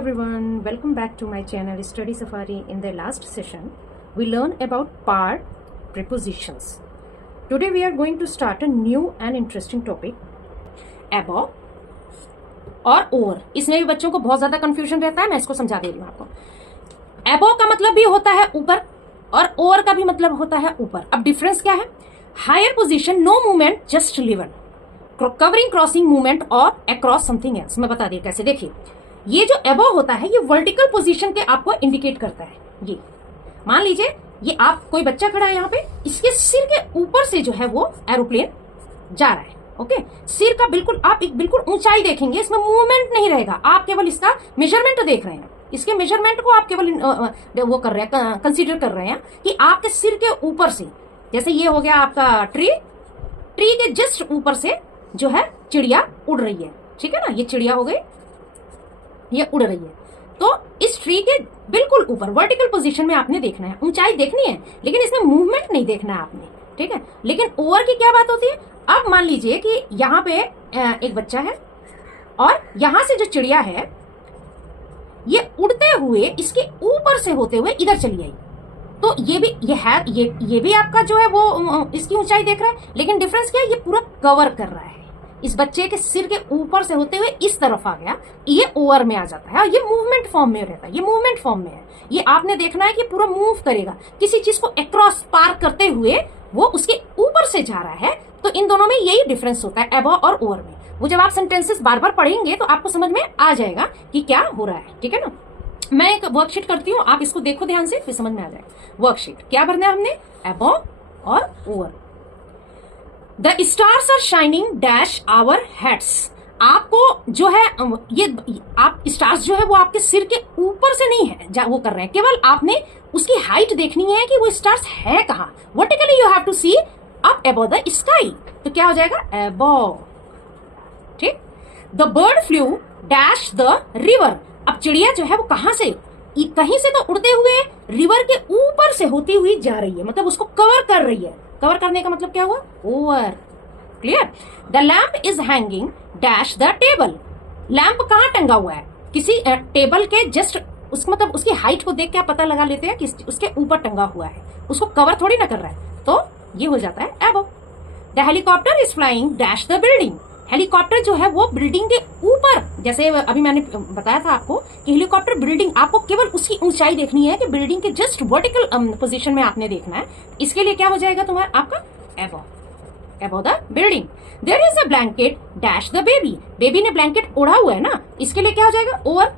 everyone, welcome back to my channel Study Safari. In the last session, we learned about part prepositions. Today we are going to start a new and interesting topic, above और over. इसमें भी बच्चों को बहुत ज्यादा confusion रहता है, मैं इसको समझा दे रही हूँ आपको. above का मतलब भी होता है ऊपर और over का भी मतलब होता है ऊपर. अब डिफरेंस क्या है? Higher position, no movement, just lever, covering crossing movement और अक्रॉस समथिंग एल्स. मैं बता दी कैसे. देखिए, ये जो अबव होता है ये वर्टिकल पोजीशन के आपको इंडिकेट करता है. ये मान लीजिए ये आप कोई बच्चा खड़ा है यहाँ पे, इसके सिर के ऊपर से जो है वो एरोप्लेन जा रहा है. ओके, सिर का बिल्कुल आप एक बिल्कुल ऊंचाई देखेंगे, इसमें मूवमेंट नहीं रहेगा, आप केवल इसका मेजरमेंट देख रहे हैं. इसके मेजरमेंट को आप केवल वो कर रहे हैं, कंसीडर कर रहे हैं कि आपके सिर के ऊपर से, जैसे ये हो गया आपका ट्री के जस्ट ऊपर से जो है चिड़िया उड़ रही है. ठीक है ना, ये चिड़िया हो गई, ये उड़ रही है. तो इस ट्री के बिल्कुल ऊपर वर्टिकल पोजीशन में आपने देखना है, ऊंचाई देखनी है, लेकिन इसमें मूवमेंट नहीं देखना है आपने. ठीक है, लेकिन ओवर की क्या बात होती है? अब मान लीजिए कि यहाँ पे एक बच्चा है और यहाँ से जो चिड़िया है ये उड़ते हुए इसके ऊपर से होते हुए इधर चली आई, तो ये भी आपका जो है वो इसकी ऊंचाई देख रहा है, लेकिन डिफरेंस क्या है? ये पूरा कवर कर रहा है. इस बच्चे के सिर के ऊपर से होते हुए इस तरफ आ गया, ये ओवर में आ जाता है. ये मूवमेंट फॉर्म में रहता है, ये मूवमेंट फॉर्म में है. ये आपने देखना है कि पूरा मूव करेगा, किसी चीज को अक्रॉस पार करते हुए वो उसके ऊपर से जा रहा है. तो इन दोनों में यही डिफरेंस होता है, अबव और ओवर में. वो जब आप सेंटेंसेस बार बार पढ़ेंगे तो आपको समझ में आ जाएगा कि क्या हो रहा है. ठीक है ना. मैं एक वर्कशीट करती हूँ, आप इसको देखो ध्यान से, फिर समझ में आ जाएगा. वर्कशीट क्या भरना है हमने? अबव और over. The stars are shining dash our heads. आपको जो है ये आप स्टार्स जो है वो आपके सिर के ऊपर से नहीं है वो कर रहे हैं, केवल आपने उसकी हाइट देखनी है कि वो स्टार्स है कहाँ. Vertically you have to see up above the sky. तो क्या हो जाएगा? अबव. ठीक. The bird flew dash the river. अब चिड़िया जो है वो कहां से, कहीं से तो उड़ते हुए रिवर के ऊपर से होती हुई जा रही है, मतलब उसको कवर कर रही है. कवर करने का मतलब क्या हुआ? Over. Clear. The lamp is hanging dash the table. Lamp कहाँ टंगा हुआ है? किसी टेबल के जस्ट उसको, मतलब उसकी हाइट को देख के आप पता लगा लेते हैं कि उसके ऊपर टंगा हुआ है, उसको कवर थोड़ी ना कर रहा है. तो ये हो जाता है above. The helicopter is flying dash the building. Helicopter जो है वो बिल्डिंग के ऊपर, जैसे अभी मैंने बताया था आपको कि हेलीकॉप्टर बिल्डिंग, आपको केवल उसकी ऊंचाई देखनी है कि बिल्डिंग के जस्ट वर्टिकल पोजीशन में आपने देखना है. इसके लिए क्या हो जाएगा तुम्हारा? आपका above the building. There is a blanket dash the baby. Baby ने ब्लैंकेट ओढ़ा हुआ है ना, इसके लिए क्या हो जाएगा? ओवर.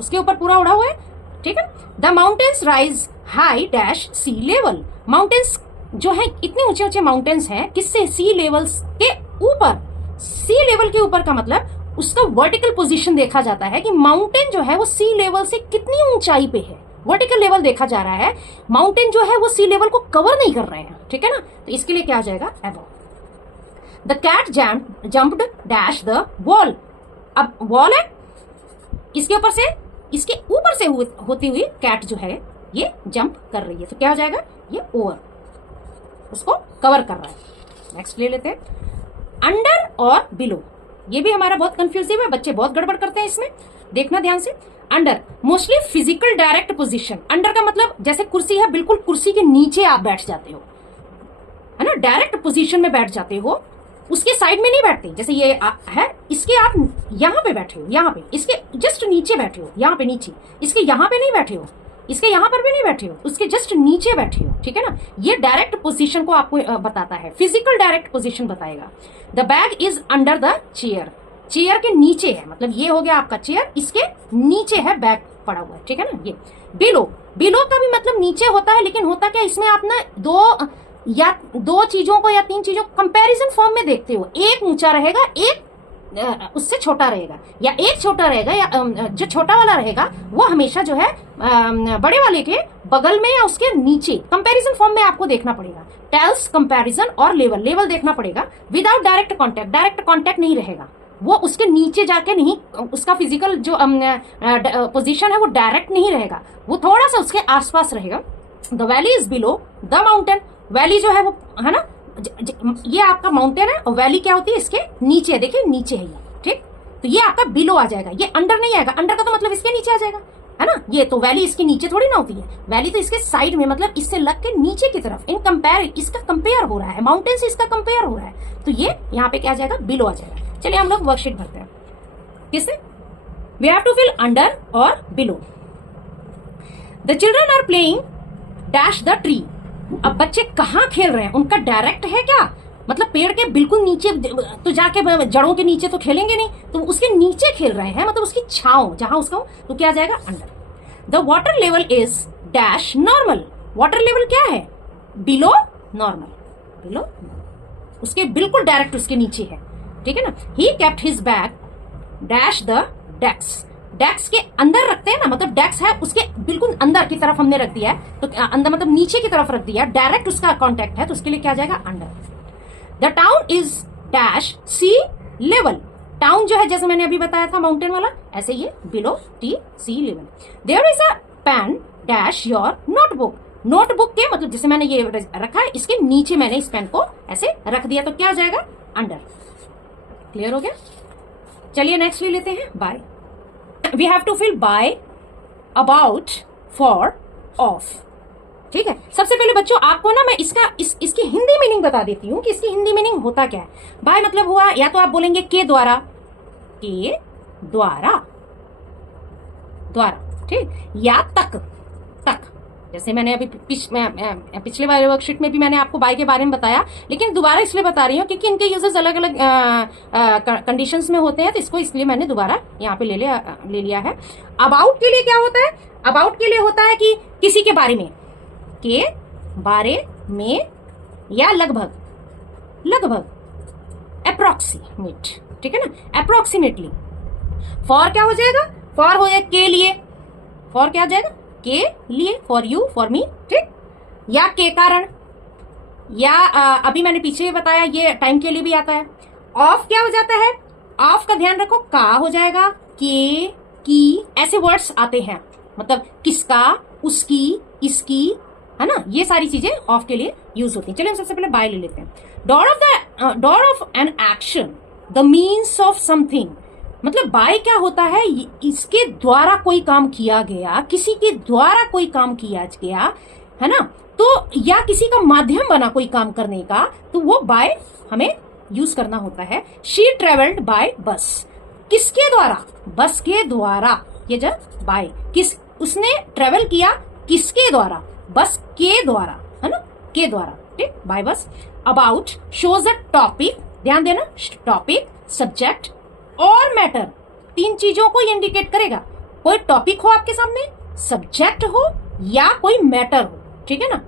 उसके ऊपर पूरा ओढ़ा हुआ है. ठीक है. The mountains rise high dash sea level. Mountains जो है इतने ऊंचे ऊंचे माउंटेन्स हैं, किससे? सी लेवल के ऊपर. सी लेवल के ऊपर का मतलब उसका वर्टिकल पोजीशन देखा जाता है कि माउंटेन जो है वो सी लेवल से कितनी ऊंचाई पे है. वर्टिकल लेवल देखा जा रहा है, माउंटेन जो है वो सी लेवल को कवर नहीं कर रहे हैं. ठीक है ना. तो इसके लिए क्या आ जाएगा? Above. The cat jumped dash the wall. अब वॉल है, इसके ऊपर से, इसके ऊपर से होती हुई कैट जो है ये जंप कर रही है, तो क्या हो जाएगा? ये ओवर, उसको कवर कर रहा है. नेक्स्ट ले लेते हैं, अंडर और बिलो. ये भी हमारा बहुत कंफ्यूजिव है, बच्चे बहुत गड़बड़ करते हैं इसमें, देखना ध्यान से. Under mostly physical direct position. Under का मतलब जैसे कुर्सी है, बिल्कुल कुर्सी के नीचे आप बैठ जाते हो, है ना, डायरेक्ट पोजीशन में बैठ जाते हो, उसके साइड में नहीं बैठते. जैसे ये है, इसके आप यहाँ पे बैठे हो, यहाँ पे इसके जस्ट नीचे बैठे हो, यहाँ पे नीचे, इसके यहाँ पे नहीं बैठे हो, इसके यहाँ पर भी नहीं बैठे हो, उसके जस्ट नीचे बैठे हो. ठीक है ना. ये डायरेक्ट पोजीशन को आपको बताता है, फिजिकल डायरेक्ट पोजीशन बताएगा. The bag is under the chair. Chair के नीचे है, मतलब ये हो गया आपका चेयर, इसके नीचे है बैग पड़ा हुआ है. ठीक है ना. ये बिलो. बिलो का भी मतलब नीचे होता है, लेकिन होता क्या, इसमें आप ना दो चीजों को या तीन चीजों को कंपैरिजन फॉर्म में देखते हो. एक ऊंचा रहेगा, एक उससे छोटा रहेगा, या एक छोटा रहेगा, या जो छोटा वाला रहेगा वो हमेशा जो है बड़े वाले के बगल में या उसके नीचे. कंपैरिजन फॉर्म में आपको देखना पड़ेगा. टेल्स, कंपैरिजन और लेवल देखना पड़ेगा. विदाउट डायरेक्ट कांटेक्ट नहीं रहेगा, वो उसके नीचे जाके नहीं, उसका फिजिकल जो पोजीशन है वो डायरेक्ट नहीं रहेगा, वो थोड़ा सा उसके आसपास रहेगा. The valley is below the mountain. Valley जो है वो, है ना, ये आपका माउंटेन है और वैली क्या होती है? इसके नीचे. देखिए नीचे है ये. ठीक. तो ये आपका बिलो आ जाएगा, ये अंडर नहीं आएगा। अंडर का तो मतलब इसके नीचे आ जाएगा, है ना। ये तो वैली इसके नीचे थोड़ी ना होती है, वैली तो इसके साइड में, मतलब इससे लग के नीचे की तरफ। इन कंपेयर, इसका कंपेयर हो रहा है, माउंटेन से इसका कंपेयर हो रहा है, तो ये यहाँ पे क्या आ जाएगा, बिलो आ जाएगा। चलिए हम लोग वर्कशीट भरते हैं। किससे? We have to fill under और below. The children are playing dash the tree. अब बच्चे कहाँ खेल रहे हैं, उनका डायरेक्ट है क्या, मतलब पेड़ के बिल्कुल नीचे तो जाके जड़ों के नीचे तो खेलेंगे नहीं, तो उसके नीचे खेल रहे हैं, मतलब उसकी छांव जहां उसका, तो क्या आ जाएगा, under. The water level is dash normal. Water level क्या है, बिलो नॉर्मल, बिलो उसके बिल्कुल डायरेक्ट उसके नीचे है, ठीक है ना। He kept his bag dash the desk. Desk के अंदर रखते हैं ना, मतलब डेस्क है उसके बिल्कुल अंदर की तरफ हमने रख दिया है, तो अंदर मतलब नीचे की तरफ रख दिया, डायरेक्ट उसका कॉन्टेक्ट है, तो उसके लिए क्या आ जाएगा, under. The town is dash sea level. Town जो है जैसे मैंने अभी बताया था माउंटेन वाला, ऐसे ये below the sea level. There is a pen dash your notebook. Notebook के मतलब जैसे मैंने ये रखा है, इसके नीचे मैंने इस पेन को ऐसे रख दिया, तो क्या आ जाएगा, अंडर। क्लियर हो गया। चलिए नेक्स्ट ले लेते हैं, by. We have to fill by, about, for, of. ठीक है। सबसे पहले बच्चों आपको ना मैं इसकी हिंदी मीनिंग बता देती हूँ कि इसकी हिंदी मीनिंग होता क्या है। बाय मतलब हुआ, या तो आप बोलेंगे के द्वारा, के द्वारा, द्वारा, ठीक, या तक, तक। जैसे मैंने अभी पिछले वाले वर्कशीट में भी मैंने आपको बाय के बारे में बताया, लेकिन दोबारा इसलिए बता रही हूँ क्योंकि इनके यूजेस अलग अलग कंडीशंस में होते हैं, तो इसको इसलिए मैंने दोबारा यहाँ पे ले लिया है। अबाउट के लिए क्या होता है, अबाउट के लिए होता है कि किसी के बारे में, के बारे में, या लगभग, लगभग, अप्रोक्सीमेट, ठीक है ना, अप्रोक्सीमेटली। फॉर क्या हो जाएगा, फॉर हो जाएगा के लिए, फॉर क्या हो जाएगा, के लिए, फॉर यू, फॉर मी, ठीक, या के कारण, या अभी मैंने पीछे बताया ये टाइम के लिए भी आता है। ऑफ क्या हो जाता है, ऑफ का ध्यान रखो, का हो जाएगा, के, की, ऐसे वर्ड्स आते हैं, मतलब किसका, उसकी, इसकी, है ना, ये सारी चीजें ऑफ के लिए यूज होती हैं। चलिए हम सबसे पहले बाय ले लेते हैं। Door of an action, the means of something. मतलब बाय क्या होता है, इसके द्वारा कोई काम किया गया, किसी के द्वारा कोई काम किया गया, है ना, तो या किसी का माध्यम बना कोई काम करने का, तो वो बाय हमें यूज करना होता है। शी ट्रेवल्ड बाय बस। किसके द्वारा, बस के द्वारा, ये जब बाय, किस, उसने ट्रेवल किया किसके द्वारा, बस के द्वारा, है ना, के द्वारा, ठीक, बाय बस। अबाउट शोज अ टॉपिक, ध्यान देना, टॉपिक, सब्जेक्ट और मैटर, तीन चीजों को इंडिकेट करेगा। कोई टॉपिक हो आपके सामने, सब्जेक्ट हो, या कोई मैटर हो, ठीक है ना।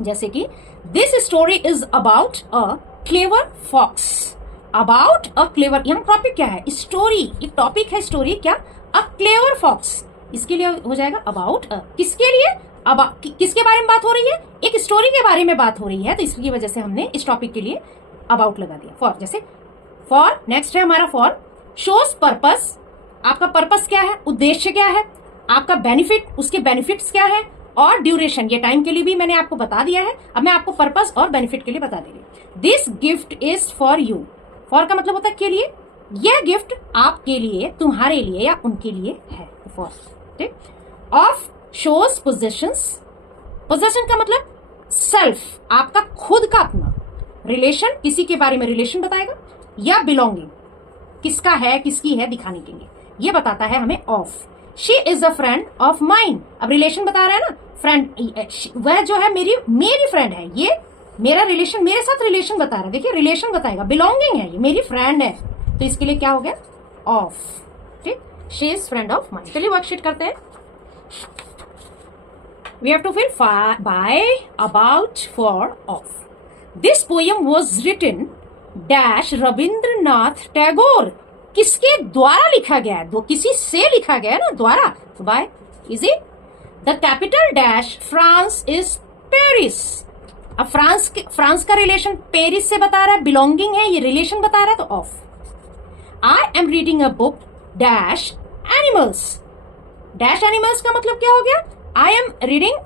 जैसे कि this story is about a clever fox. About a clever, यहाँ टॉपिक क्या है, स्टोरी, एक टॉपिक है स्टोरी, क्या, अ क्लेवर फॉक्स, इसके लिए हो जाएगा अबाउट अ। किसके लिए, अब किसके बारे में बात हो रही है, एक स्टोरी के बारे में बात हो रही है, तो इसकी वजह से हमने इस टॉपिक के लिए अबाउट लगा दिया। फॉर, जैसे फॉर, नेक्स्ट है हमारा फॉर, शोज पर्पस, आपका पर्पस क्या है, उद्देश्य क्या है, आपका बेनिफिट, उसके बेनिफिट्स क्या है, और ड्यूरेशन, ये टाइम के लिए भी मैंने आपको बता दिया है, अब मैं आपको पर्पस और बेनिफिट के लिए बता दे रही। This gift is for you. For का मतलब होता है के लिए, यह गिफ्ट आपके लिए, तुम्हारे लिए या उनके लिए है, फॉर, ठीक। ऑफ शोज पोजेशंस, पोजेशन का मतलब सेल्फ, आपका खुद का अपना, रिलेशन, किसी के बारे में रिलेशन बताएगा, या बिलोंगिंग, किसका है, किसकी है, दिखाने के लिए, ये बताता है हमें of. She is a friend of mine, अब रिलेशन बता रहा है ना, फ्रेंड, वह जो है मेरी फ्रेंड है, ये मेरा रिलेशन, मेरे साथ रिलेशन बता रहा है, देखिए रिलेशन बताएगा, बिलोंगिंग है, ये मेरी फ्रेंड है, तो इसके लिए क्या हो गया, ऑफ, ठीक। She is friend of mine. चलिए वर्कशीट करते हैं। We have to fill by, about, for, of. This poem was written dash Rabindranath Tagore. किसके द्वारा लिखा गया है, दो किसी से लिखा गया है ना, द्वारा, तो by, is it. The capital dash France is Paris. अब फ्रांस का रिलेशन पेरिस से बता रहा है, बिलोंगिंग है, ये रिलेशन बता रहा है, तो of. I am reading a book dash animals. Dash animals का मतलब क्या हो गया, आई एम रीडिंग,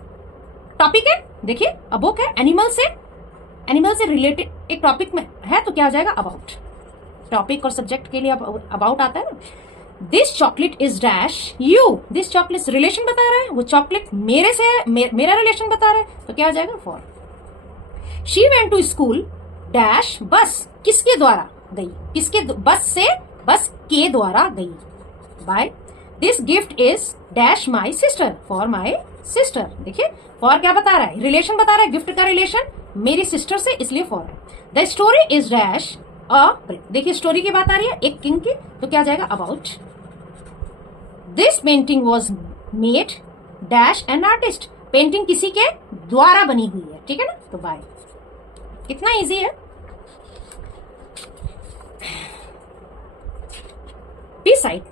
टॉपिक है, देखिए, अ बुक है, एनिमल से रिलेटेड एक टॉपिक में है, तो क्या हो जाएगा, अबाउट। टॉपिक और सब्जेक्ट के लिए अबाउट आता है ना, this chocolate is dash you, this chocolate relation बता रहा है, वो चॉकलेट मेरे से है, मेरा रिलेशन बता रहा है, तो क्या हो जाएगा for. She went to school dash bus, किसके द्वारा गई, किसके बस से, बस के द्वारा गई। By this gift is dash my sister, for my sister. देखिए फॉर क्या बता रहा है, रिलेशन बता रहा है, गिफ्ट का रिलेशन मेरी सिस्टर से, इसलिए फॉर है। The story is dash a, देखिए स्टोरी की बात आ रही है एक किंग की, तो क्या जाएगा about. This painting was made dash an artist, painting किसी के द्वारा बनी हुई है, ठीक है ना, तो बाय। कितना इजी है। Beside,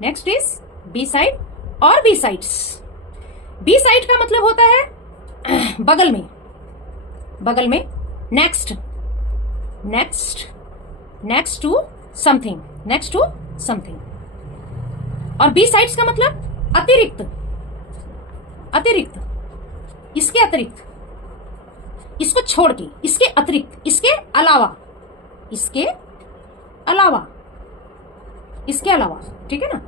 next is beside और बी साइड्स। बी साइड का मतलब होता है बगल में, बगल में, next, next, next to something, next to something. और बी साइड्स का मतलब अतिरिक्त, अतिरिक्त, इसके अतिरिक्त, इसको छोड़ के, इसके अतिरिक्त, इसके अलावा, इसके अलावा, इसके अलावा, ठीक है ना।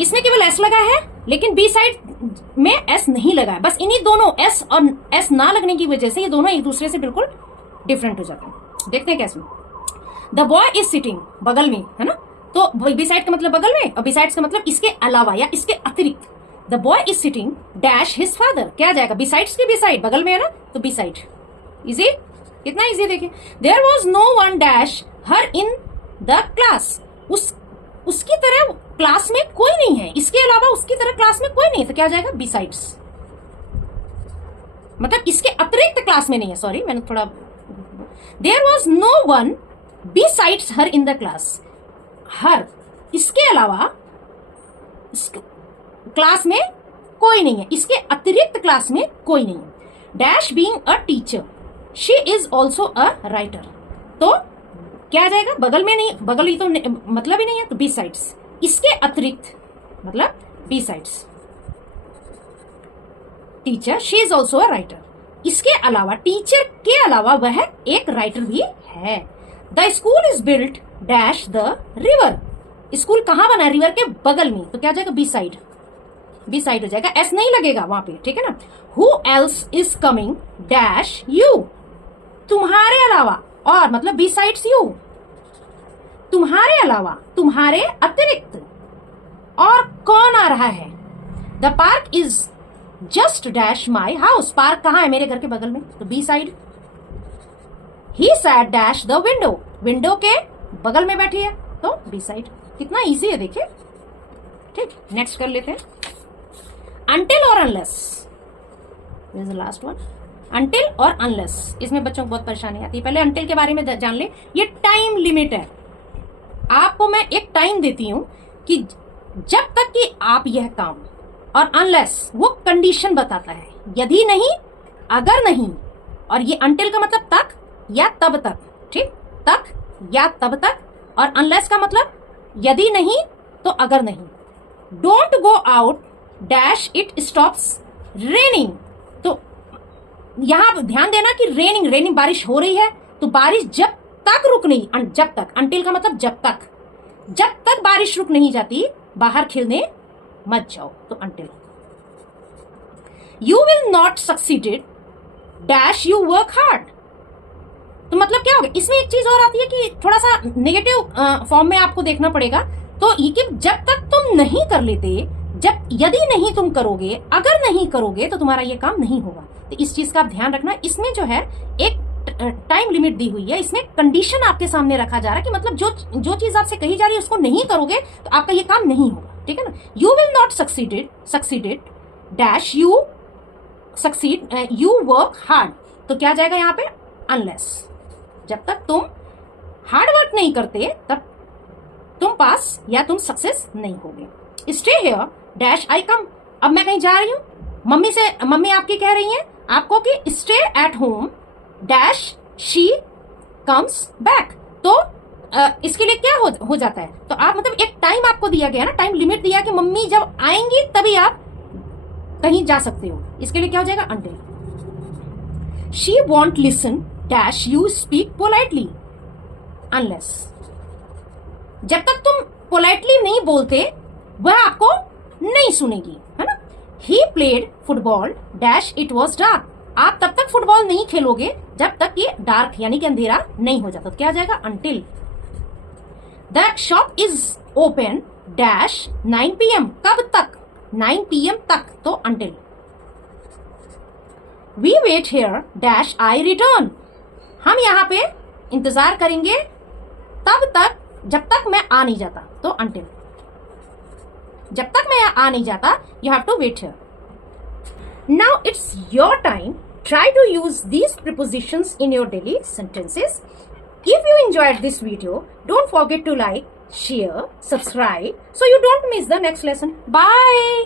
इसमें केवल एस लगा है, लेकिन बी साइड में एस नहीं लगा है, बस इन्हीं दोनों एस और एस ना लगने की वजह से ये दोनों एक दूसरे से बिल्कुल डिफरेंट हो जाते हैं। देखते हैं कैसे। द बॉय इज सिटिंग, बगल में है ना, तो बी साइड का मतलब बगल में और बी साइड का मतलब इसके अलावा या इसके अतिरिक्त। The boy is sitting dash his father, क्या जाएगा बी साइड के बी साइड, बगल में है ना, तो बी साइड। इजी, कितना इजी देखिए। There was no one dash her in the class, उसकी तरह क्लास में कोई नहीं है, इसके अलावा उसकी तरह क्लास में कोई नहीं है, तो क्या जाएगा बी साइड्स, मतलब इसके अतिरिक्त क्लास में नहीं है, सॉरी मैंने थोड़ा। There was no one besides her in the class, हर इसके अलावा क्लास में कोई नहीं है, इसके अतिरिक्त क्लास में कोई नहीं है। Dash being a teacher she is also a writer, तो क्या आ जाएगा बगल में नहीं, बगल ही तो मतलब ही नहीं है, तो बी साइड्स, इसके अतिरिक्त मतलब besides. Teacher she is also a writer, इसके अलावा, टीचर के अलावा वह एक राइटर भी है। The school is built dash the river, school कहां बना है, रिवर के बगल में, तो क्या जाएगा बी साइड, बी साइड हो जाएगा, एस नहीं लगेगा वहां पे, ठीक है ना। Who else is coming dash you, तुम्हारे अलावा, और मतलब बी साइड्स यू, तुम्हारे अलावा, तुम्हारे अतिरिक्त, और कौन आ रहा है। The park is just dash my house, park कहां है, मेरे घर के बगल में, तो beside. He sat dash the window, window के बगल में बैठी है, तो बी साइड। कितना इजी है देखिए, ठीक। नेक्स्ट कर लेते हैं, अनटिल और unless, this is the last one. Until और अनलेस, इसमें बच्चों को बहुत परेशानी आती है। पहले अनटिल के बारे में जान ले, ये टाइम लिमिट है, आपको मैं एक टाइम देती हूं कि जब तक कि आप यह काम, और अनलेस वो कंडीशन बताता है, यदि नहीं, अगर नहीं, और ये अनटिल का मतलब तक या तब तक, ठीक, तक या तब तक, और अनलेस का मतलब यदि नहीं तो अगर नहीं। Don't go out dash it stops raining, तो यहां ध्यान देना कि रेनिंग, रेनिंग बारिश हो रही है, तो बारिश जब तक रुक नहीं, जब तक, अनटिल का मतलब जब तक, जब तक बारिश रुक नहीं जाती बाहर खेलने मत जाओ, तो until. You will not succeeded dash you work hard, तो मतलब क्या होगा, इसमें एक चीज और आती है कि थोड़ा सा नेगेटिव फॉर्म में आपको देखना पड़ेगा, तो ये कि जब तक तुम नहीं कर लेते, जब यदि नहीं तुम करोगे, अगर नहीं करोगे तो तुम्हारा ये काम नहीं होगा, तो इस चीज का आप ध्यान रखना। इसमें जो है एक टाइम लिमिट दी हुई है, इसमें कंडीशन आपके सामने रखा जा रहा है कि मतलब जो चीज आपसे कही जा रही है उसको नहीं करोगे तो आपका ये काम नहीं होगा, ठीक है ना। You will not succeeded dash you succeed you work hard, तो क्या जाएगा यहाँ पे अनलेस, जब तक तुम हार्ड वर्क नहीं करते तब तुम पास या तुम सक्सेस नहीं होगे। स्टे हियर डैश आई कम, अब मैं कहीं जा रही हूँ, मम्मी आपकी कह रही हैं आपको कि stay at home dash she comes back, तो इसके लिए क्या हो जाता है, तो आप मतलब एक टाइम आपको दिया गया ना, टाइम लिमिट दिया कि मम्मी जब आएंगी तभी आप कहीं जा सकते हो, इसके लिए क्या हो जाएगा until. She want listen dash you speak politely unless, जब तक तुम पोलाइटली नहीं बोलते वह आपको नहीं सुनेगी, है ना। He played football dash it was dark. आप तब तक फुटबॉल नहीं खेलोगे जब तक ये डार्क यानी कि अंधेरा नहीं हो जाता। तो क्या आ जाएगा, until. The shop is open dash 9 PM। कब तक, 9 PM तक, तो until. We wait here dash I return. हम यहाँ पे इंतजार करेंगे तब तक जब तक मैं आ नहीं जाता, तो अंटिल। जब तक मैं आ नहीं जाता, you have to wait here. Now it's your time. Try to use these prepositions in your daily sentences. If you enjoyed this video, don't forget to like, share, subscribe so you don't miss the next lesson. Bye.